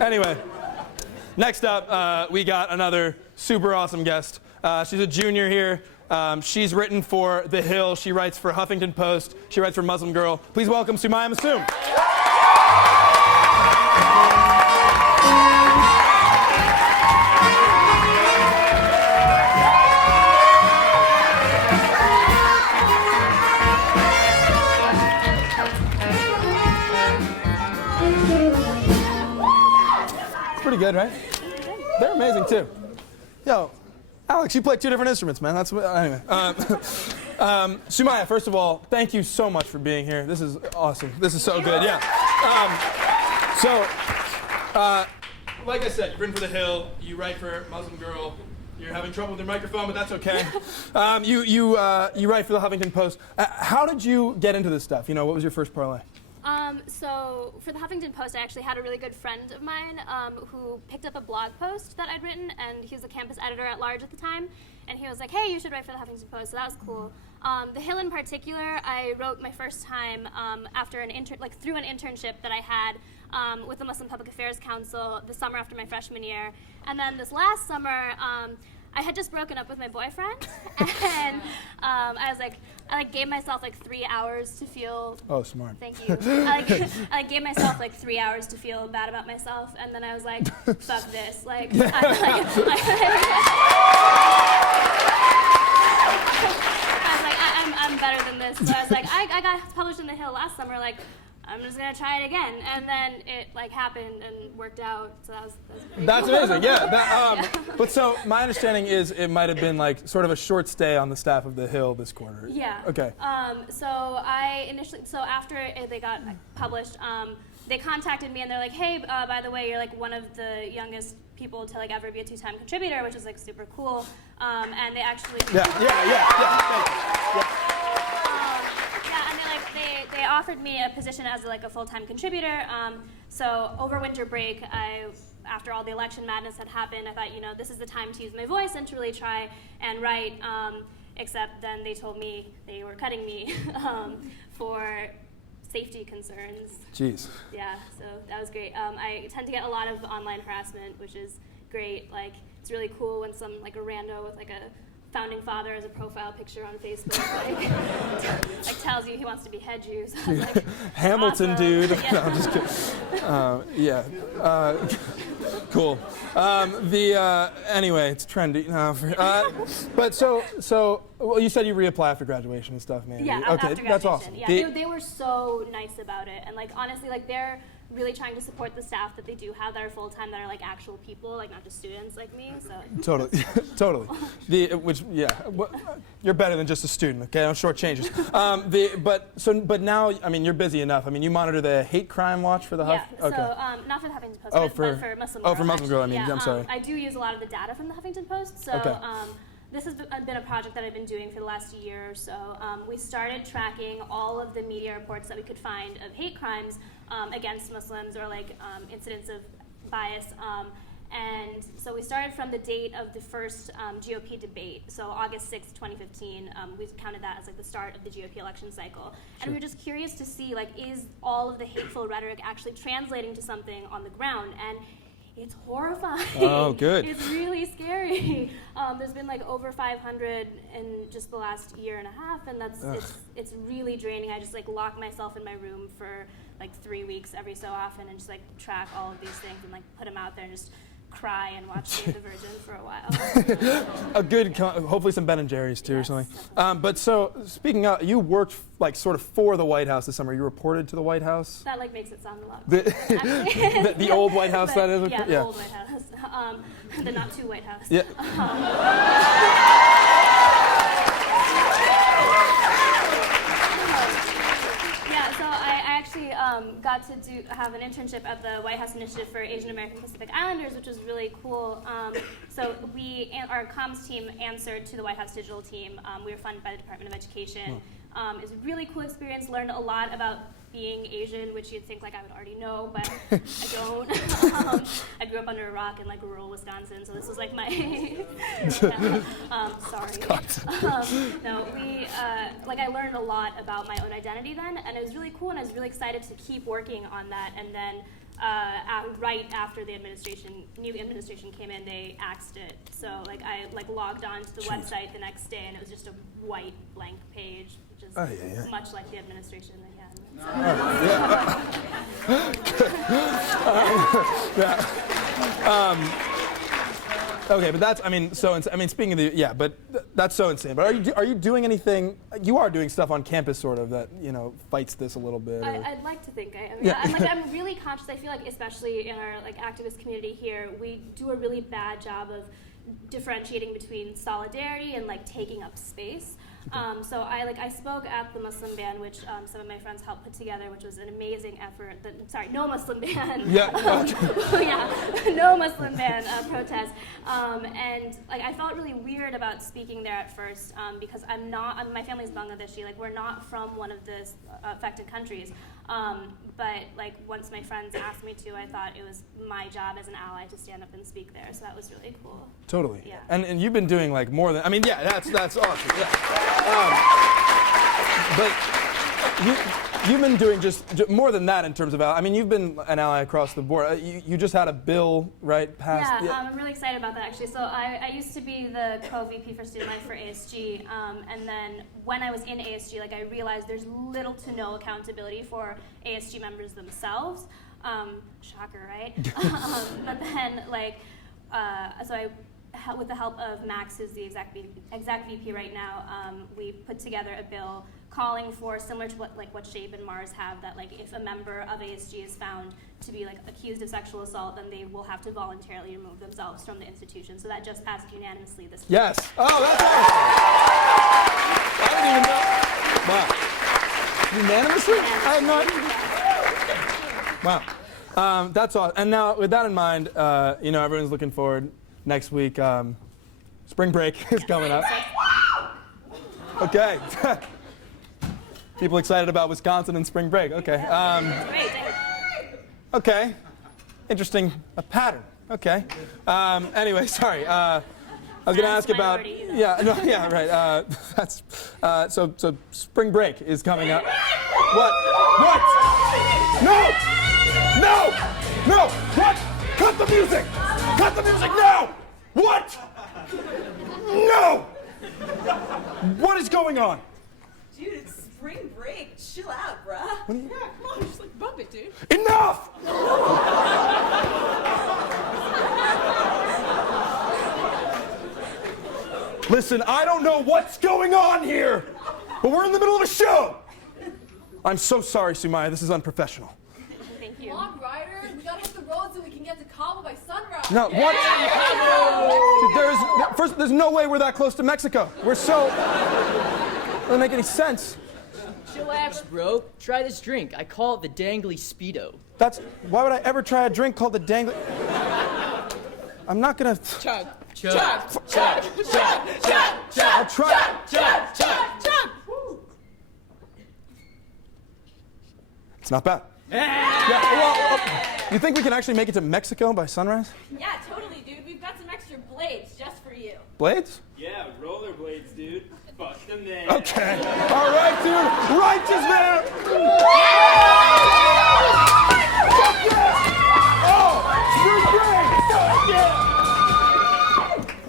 Anyway, next up, we got another super awesome guest. She's a junior here. She's written for The Hill. She writes for Huffington Post. She writes for Muslim Girl. Please welcome Sumaia Masoom. Pretty good, right? They're amazing too. Yo, Alex, you play two different instruments, man. That's what, anyway. Sumaia, first of all, thank you so much for being here. This is awesome. This is so good. Yeah. Like I said, you've written for The Hill. You write for Muslim Girl. You're having trouble with your microphone, but that's okay. You write for the Huffington Post. How did you get into this stuff? You know, what was your first parlay? So for the Huffington Post, I actually had a really good friend of mine who picked up a blog post that I'd written, and he was a campus editor at large at the time, and he was like, hey, you should write for the Huffington Post, so that was cool. The Hill in particular, I wrote my first time after through an internship that I had with the Muslim Public Affairs Council the summer after my freshman year. And then this last summer, I had just broken up with my boyfriend, and I gave myself 3 hours to feel. Oh, smart. Thank you. I gave myself 3 hours to feel bad about myself, and then I was like, fuck this. I'm better than this. So I was like, I got published in The Hill last summer. I'm just gonna try it again, and then it happened and worked out. So that's amazing. Yeah. But so my understanding is it might have been sort of a short stay on the staff of The Hill this quarter. Yeah. Okay. So after they got published, they contacted me and they're like, hey, by the way, you're one of the youngest people to ever be a two-time contributor, which is super cool. And they actually. Yeah. They offered me a position as a full-time contributor. So over winter break, after all the election madness had happened, I thought, this is the time to use my voice and to really try and write. Except then they told me they were cutting me for safety concerns. Jeez. Yeah, so that was great. I tend to get a lot of online harassment, which is great. It's really cool when some a rando with a founding father as a profile picture on Facebook tells you he wants to behead you. So I was Hamilton, awesome. Dude. Yeah. No, I'm just kidding. Cool. Anyway, it's trendy. But so well, you said you reapply after graduation and stuff, man. Yeah, okay, after graduation. That's awesome. Yeah, they were so nice about it, and honestly, they're really trying to support the staff that they do have that are full-time, that are actual people, not just students like me. So Totally. You're better than just a student. Okay, don't shortchange us. But now, you're busy enough. You monitor the hate crime watch for the Huff. Yeah. Okay. So not for the Huffington Post, but for Muslim Girl. Oh, for Muslim Girl. Yeah, I'm sorry. I do use a lot of the data from the Huffington Post. So. Okay. This has been a project that I've been doing for the last year or so. We started tracking all of the media reports that we could find of hate crimes against Muslims or incidents of bias. And so we started from the date of the first GOP debate, so August 6th, 2015. We counted that as the start of the GOP election cycle. And we were just curious to see is all of the hateful rhetoric actually translating to something on the ground? And it's horrifying. Oh, good. It's really scary. There's been over 500 in just the last year and a half, and it's really draining. I just lock myself in my room for 3 weeks every so often and just track all of these things and put them out there and just cry and watch Save the Virgin for a while. Hopefully some Ben and Jerry's too, yes, or something. But so speaking of, you worked sort of for the White House this summer. You reported to the White House. That makes it sound a lot. The old White House, that is. Yeah, the old White House. The not too White House. Yeah. Got to have an internship at the White House Initiative for Asian American Pacific Islanders, which was really cool. So our comms team answered to the White House digital team. We were funded by the Department of Education. It was a really cool experience. Learned a lot about being Asian, which you'd think I would already know, but I don't. I grew up under a rock in rural Wisconsin, so this was my sorry. I learned a lot about my own identity then, and it was really cool, and I was really excited to keep working on that. And then right after the new administration came in, they axed it. So like I logged on to the website the next day, and it was just a white blank page, which is much like the administration again. Okay, but that's, speaking of but that's so insane. But are you doing anything? You are doing stuff on campus, sort of, that fights this a little bit. I'd like to think I'm really conscious. I feel like, especially in our activist community here, we do a really bad job of differentiating between solidarity and taking up space. So I spoke at the Muslim ban, which some of my friends helped put together, which was an amazing effort. No Muslim ban. No Muslim ban protest. And I felt really weird about speaking there at first because my family's Bangladeshi. We're not from one of the affected countries. But once my friends asked me to, I thought it was my job as an ally to stand up and speak there. So that was really cool. Totally. Yeah. And you've been doing more than, that's awesome. Yeah. But you've been doing just more than that in terms of, you've been an ally across the board. You just had a bill, right, passed? Yeah, I'm really excited about that, actually. So I used to be the co-VP for Student Life for ASG, and then when I was in ASG, I realized there's little to no accountability for ASG members themselves. Shocker, right? But then, with the help of Max, who's the exec VP right now, we put together a bill calling for, similar to what Shape and Mars have, that if a member of ASG is found to be accused of sexual assault, then they will have to voluntarily remove themselves from the institution. So that just passed unanimously this week. Yes. Oh, that's awesome. I didn't even know. Wow. Unanimously? I had no idea. Wow. That's awesome. And now, with that in mind, everyone's looking forward. Next week, spring break is coming up. Okay. People excited about Wisconsin and spring break. Okay. Okay. Interesting pattern. Okay. Anyway, sorry. I was going to ask about. Right. So spring break is coming up. What? No! What? Cut the music! Cut the music now! What? No! What is going on? Dude, it's spring break. Chill out, bruh. Yeah, come on, just bump it, dude. Enough! Listen, I don't know what's going on here, but we're in the middle of a show. I'm so sorry, Sumaia. This is unprofessional. Thank you. Come on, Ryder. We gotta hit the road so we can get to Cabo by sunrise. No, what? Dude, there's no way we're that close to Mexico. Doesn't make any sense. Chillax, bro. Try this drink. I call it the Dangly Speedo. Why would I ever try a drink called the Dangly? I'm not gonna. Chug. Chug. Chug. I'll try. Chug. It's not bad. Yeah, you think we can actually make it to Mexico by sunrise? Yeah, totally, dude. We've got some extra blades just for you. Blades? Yeah, rollerblades, dude. Fuck them then. Okay. All right, dude. Righteous man.